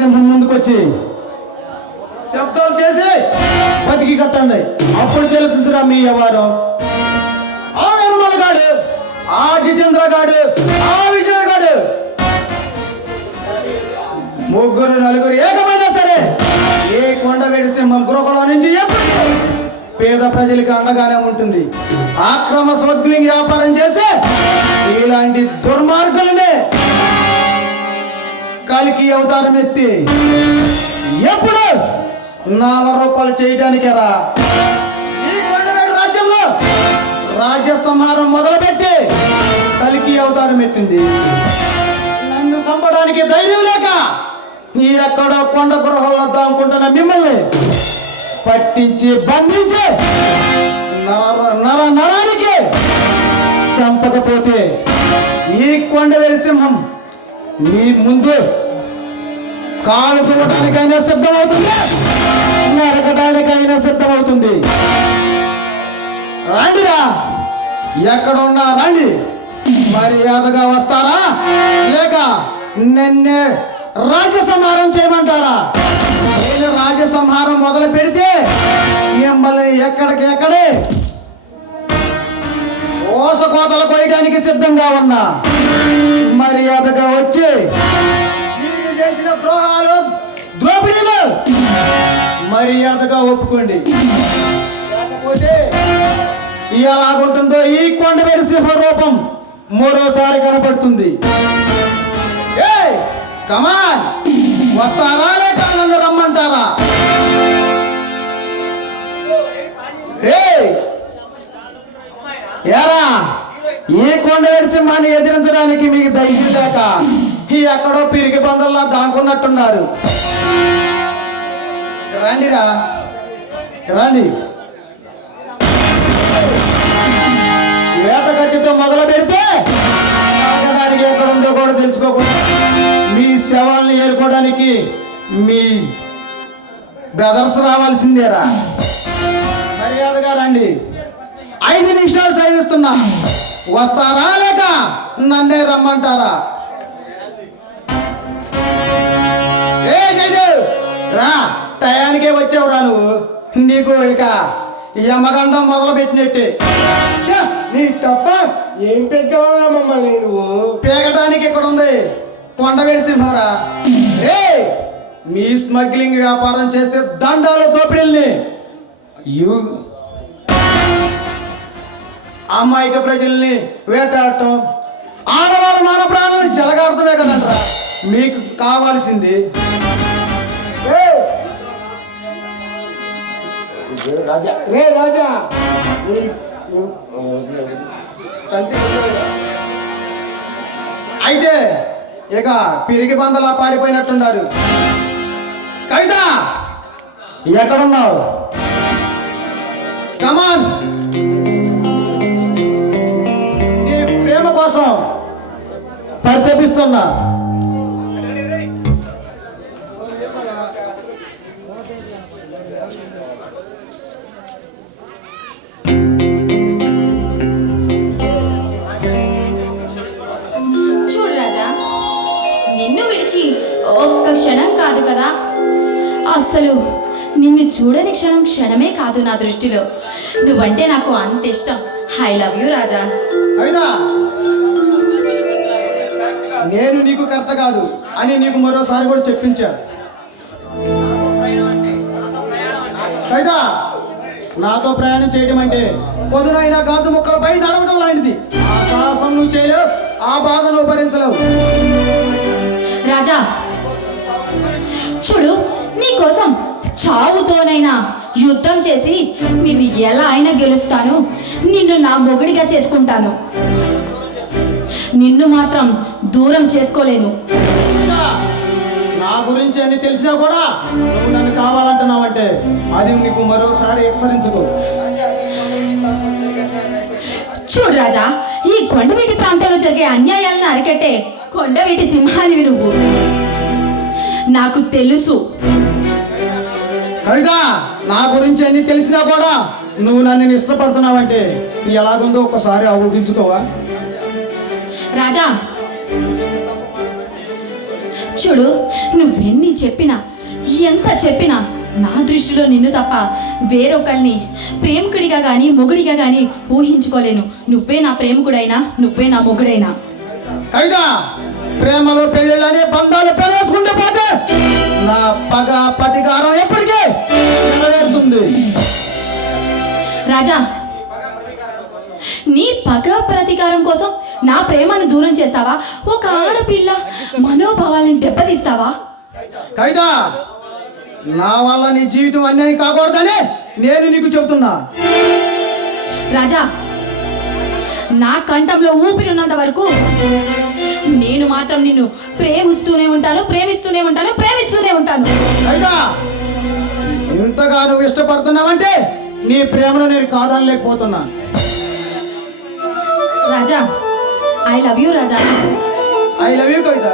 సింహం ముందుకొచ్చి శబ్దాలు చేసి బతికి కట్టండి. అప్పుడు తెలుస్తుందిరా మీ వ్యవహారం. ఆ నిర్మలగాడు, ఆ జితేంద్రగాడు, ఆ విజయగాడు ముగ్గురు నలుగురు ఏకమైనా సరే ఏ కొండవేడి సింహం గృహలో నుంచి ఎప్పుడు పేద ప్రజలకి అండగానే ఉంటుంది. ఆక్రమ స్మగ్లింగ్ వ్యాపారం చేసి ఇలాంటి దుర్మార్గులనే కలికి అవతారం ఎత్తి ఎప్పుడు నామరూపాలు చేయడానికి రా ఈ కొండవేడి రాజ్యంలో రాజ్య సంహారం మొదలుపెట్టి కలికి అవతారం ఎత్తింది. నన్ను చంపడానికి ధైర్యం లేక ఈ ఎక్కడో కొండ గృహంలో దాముకుంటున్న మిమ్మల్ని పట్టించి బంధించి నరానికి చంపకపోతే ఈ కొండవేడి సింహం మీ ముందు కాలు దువ్వడానికైనా సిద్ధమవుతుంది, నరకడానికైనా సిద్ధమవుతుంది. రాండిరా, ఎక్కడున్నా రండి. మర్యాదగా వస్తారా లేక నిన్నే రాజ్య సంహారం చేయమంటారా? నేను రాజ్య సంహారం మొదలు పెడితే మిమ్మల్ని ఎక్కడికెక్కడే ఓసకోతలు కోయడానికి సిద్ధంగా ఉన్నా. మర్యాదగా వచ్చి మీకు చేసిన ద్రోహాలు ద్రోపిడీలు మర్యాదగా ఒప్పుకోండి. లేకపోతే ఎలాగుంటుందో ఈ కొండవేడి సింహ రూపం మరోసారి కనపడుతుంది. కమాన్, వస్తారా లేక నన్ను రమ్మంటారా? ఏరా, ఈ కొండవేడి సింహాన్ని ఎదిరించడానికి మీకు ధైర్యం లేక ఎక్కడో పిరికి బందల్లా దాక్కున్నట్టున్నారు. రండిరా, రండి. వేట కత్తితో మొదలు పెడితే తాగడానికి ఎక్కడుందో కూడా తెలుసుకోకుండా మీ శవాల్ని ఏరుకోవడానికి మీ బ్రదర్స్ రావాల్సిందేరా. మర్యాదగా రండి. 5 నిమిషాలు టైం ఇస్తున్నా. వస్తారా లేక నన్నే రమ్మంటారా? రా, టయానికే వచ్చావురా నువ్వు. నీకు ఇక యమగండం మొదలు పెట్టినట్టే. నీ తప్ప ఏం పెద్దావా మమ్మల్ని నువ్వు పేగడానికి ఇక్కడ ఉంది కొండవేడి సింహంరా. రే, మీ స్మగ్లింగ్ వ్యాపారం చేస్తే దండాలు దోపిడీల్ని అమాయక ప్రజల్ని వేటాడటం, ఆడవాళ్ళ మాన ప్రాణాలను జలగాడటమే కదంట్రా మీకు కావాల్సింది. రాజా, రే రాజా, అయితే ఇక పిరిగి బందలా పారిపోయినట్టున్నారు. కవిత, ఎక్కడున్నావు? కమాన్, నీ ప్రేమ కోసం పరితపిస్తున్నా. నిన్ను విడిచి ఒక్క క్షణం కాదు కదా, అసలు నిన్ను చూడని క్షణమే కాదు నా దృష్టిలో. నువ్వంటే నాకు అంత ఇష్టం. ఐ లవ్ యూ రాజా. కవిత, నేను నీకు కరెక్ట్ కాదు అని నీకు మరోసారి కూడా చెప్పించా. కవిత, నాతో ప్రయాణం చేయడం అంటే పొదునైన గాజు ముక్కలపై నడవడం లాంటిది. ఆ సాహసం నువ్వు చేయలేవు, ఆ బాధ నువ్వు భరించలేవు. రాజా చూడు, నీకోసం చావుతోనైనా యుద్ధం చేసి నిన్ను ఎలా అయినా గెలుస్తాను. నిన్ను నా మొగుడిగా చేసుకుంటాను. నిన్ను మాత్రం దూరం చేసుకోలేను. నా గురించి అని తెలిసినా కూడా నువ్వు నన్ను కావాలంటున్నావంటే అది నీకు మరోసారి హెచ్చరించుకో. చూడు రాజా, ఈ కొండవీటి ప్రాంతంలో జరిగే అన్యాయాలను అరికట్టే కొండవీటి సింహానివి నువ్వు. నాకు తెలుసు. కవిత, నా గురించి అన్ని తెలిసినా కూడా నువ్వు నన్ను ఇష్టపడుతున్నావంటే ఎలాగుందో ఒకసారి ఊహించుకోవా? రాజా చూడు, నువ్వెన్ని చెప్పినా ఎంత చెప్పినా నా దృష్టిలో నిన్ను తప్ప వేరొకరిని ప్రేమికుడిగా కానీ మొగుడిగా కానీ ఊహించుకోలేను. నువ్వే నా ప్రేమికుడైనా, నువ్వే నా మొగుడైనా. కవిత, ప్రేమలో పెళ్ళిళ్ళని బంధాలు పెరేసుకుంటే పోతే నా పగ ప్రతీకారం ఎప్పటికీ నెరవేరుతుంది. రాజా, నీ పగ ప్రతీకారం కోసం నా ప్రేమను దూరం చేస్తావా? ఒక ఆడపిల్ల మనోభావాలను దెబ్బతీస్తావా? కవిత, నా వల్ల నీ జీవితం అన్యాయం కాకూడదని నేను నీకు చెబుతున్నా. రాజా, నా కంఠంలో ఊపిరినంత వరకు నేను మాత్రం నిన్ను ప్రేమిస్తూనే ఉంటాను, ప్రేమిస్తూనే ఉంటాను, ప్రేమిస్తూనే ఉంటాను. కవిత, ఇంతగా నువ్వు ఇష్టపడుతున్నావంటే నీ ప్రేమను నేను కాదనలేకపోతున్నా. Raja, I love you Raja. I love you Kavitha.